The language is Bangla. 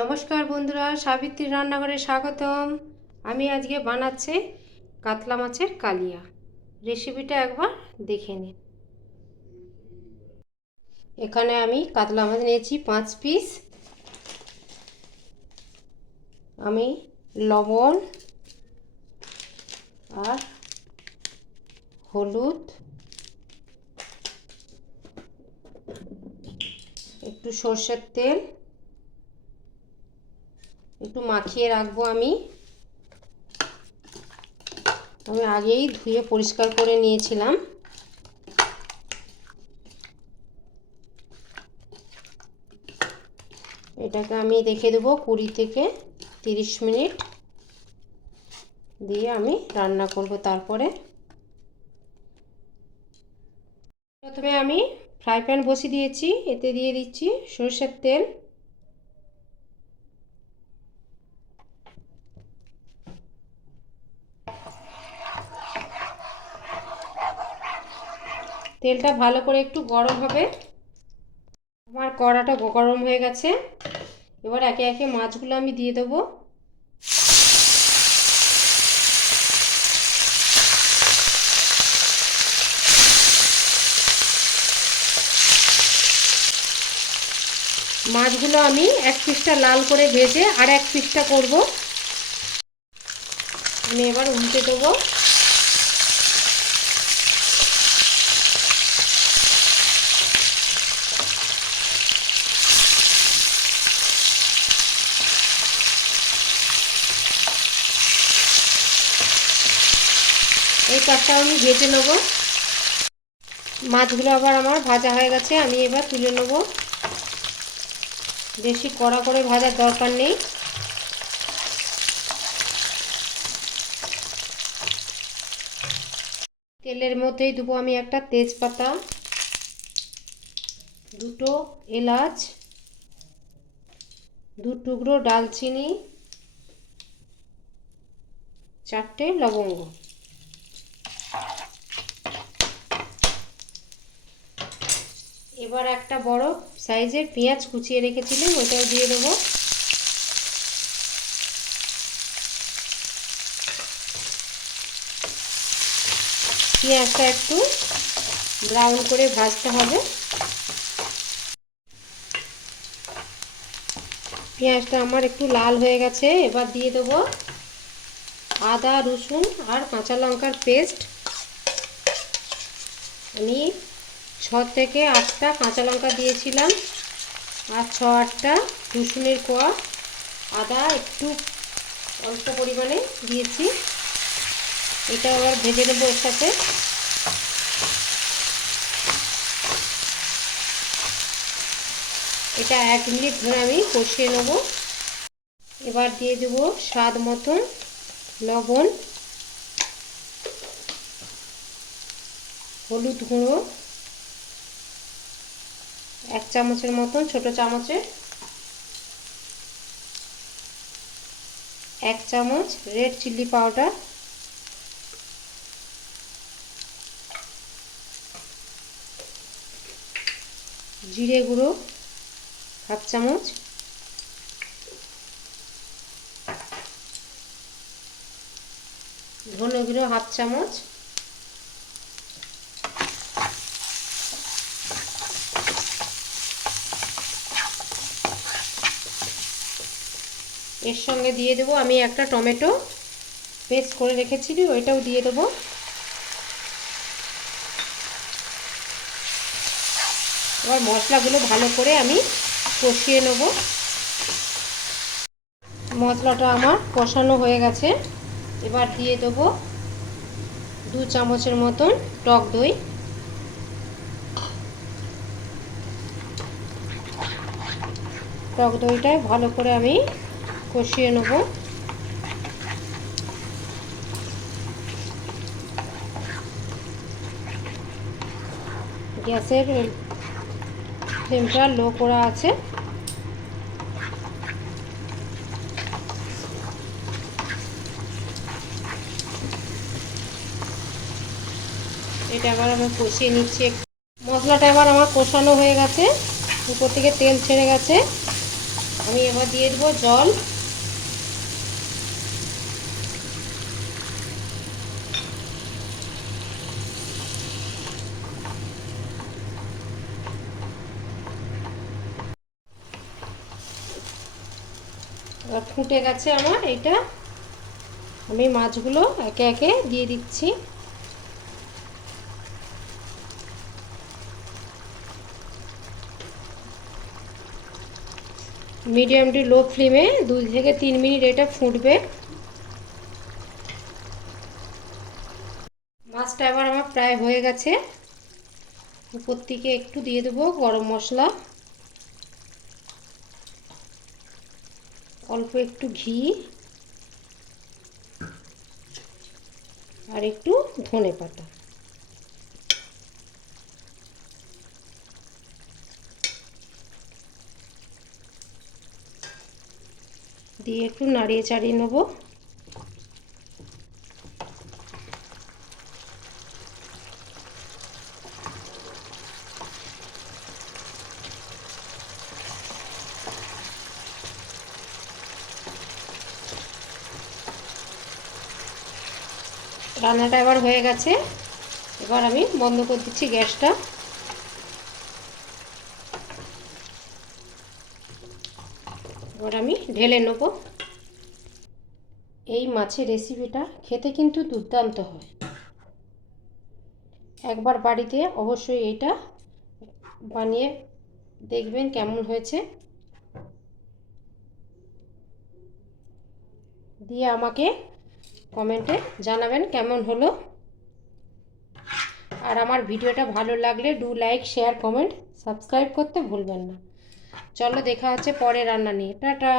নমস্কার বন্ধুরা, সাবিত্রী রান্নাঘরে স্বাগতম। আমি আজকে বানাচ্ছি কাতলা মাছের কালিয়া। রেসিপিটা একবার দেখে নিন। এখানে আমি কাতলা মাছ নিয়েছি 5 পিস। আমি লবণ আর হলুদ, একটু সর্ষের তেল একটু মাখিয়ে রাখবো। আমি আগেই ধুয়ে পরিষ্কার করে নিয়েছিলাম। এটাকে আমি রেখে দেবো 20 থেকে 30 মিনিট, দিয়ে আমি রান্না করব। তারপরে প্রথমে আমি ফ্রাই প্যান বসিয়ে দিয়েছি, এতে দিয়ে দিচ্ছি সরষের তেল। তেলটা ভালো করে একটু গরম হবে। আমার কড়াটা গরম হয়ে গেছে। এবার একে একে মাছগুলো আমি দিয়ে দেবো। মাছগুলো আমি এক পিসটা লাল করে ভেজে আর এক পিসটা করব। আমি এবার উল্টে দেবো। এই পাশটা আমি ভেজে নেব। মাছগুলো আবার আমার ভাজা হয়ে গেছে, আমি এবার তুলে নেব। বেশি কড়া করে ভাজার দরকার নেই। তেলের মধ্যেই দেবো আমি একটা তেজপাতা, দুটো এলাচ, 2 টুকরো ডালচিনি, 4টে লবঙ্গ। এবার একটা বড় সাইজের পেঁয়াজ কুচিয়ে রেখেছিলাম, ওটাও দিয়ে দেবো। পেঁয়াজটা একটু ব্রাউন করে ভাজতে হবে। পেঁয়াজটা আমার একটু লাল হয়ে গেছে। এবার দিয়ে দেবো আদা, রসুন আর কাঁচা লঙ্কার পেস্ট। আমি 6 থেকে 8টা কাঁচা লঙ্কা দিয়েছিলাম আর 6-8টা রসুনের কোয়া। আদা একটু অল্প পরিমাণে দিয়েছি। এটা আবার ভেজে দেবো এর সাথে। এটা 1 মিনিট ধরে আমি কষিয়ে নেব। এবার দিয়ে দেবো স্বাদ মতন লবণ, হলুদ গুঁড়ো 1 চামচের মতন, ছোট চামচের 1 চামচ রেড চিলি পাউডার, জিরে গুঁড়ো 1/2 চামচ, ধনে গুঁড়ো 1/2 চামচ, এর সঙ্গে দিয়ে দেবো আমি একটা টমেটো পেস্ট করে রেখেছিলি, ওইটাও দিয়ে দেবো। এবার মশলাগুলো ভালো করে আমি কষিয়ে নেব। মশলাটা আমার কষানো হয়ে গেছে। এবার দিয়ে দেবো 2 চামচের মতন টক দই। টক দইটা ভালো করে আমি কষিয়ে নেব। গ্যাসের ফ্লেমটা লো করা আছে। এটা আবার আমি কষিয়ে নিচ্ছি। মশলাটা এবার আমার কষানো হয়ে গেছে, উপর থেকে তেল ছেড়ে গেছে। আমি এবার দিয়ে দেবো জল। এবার ফুটে গেছে আমার এইটা, আমি মাছগুলো একে একে দিয়ে দিচ্ছি। মিডিয়াম টু লো ফ্লেমে 2 থেকে 3 মিনিট এটা ফুটবে। মাছটা এবার আমার প্রায় হয়ে গেছে। উপর থেকে একটু দিয়ে দেবো গরম মশলা, অল্প একটু ঘি আর একটু ধনেপাতা। দিয়ে একটু নাড়িয়ে চাড়িয়ে নেবো। রান্নাটা এবার হয়ে গেছে, এবার আমি বন্ধ করে দিচ্ছি গ্যাসটা। এবার আমি ঢেলে নেব। এই মাছের রেসিপিটা খেতে কিন্তু দুর্দান্ত হয়, একবার বাড়িতে অবশ্যই এটা বানিয়ে দেখবেন কেমন হয়েছে, দিয়ে আমাকে কমেন্টে জানাবেন কেমন হলো। আর আমার ভিডিওটা ভালো লাগলে do like share comment subscribe করতে ভুলবেন না। চলো দেখা হচ্ছে পরে রান্না নিয়ে। টাটা।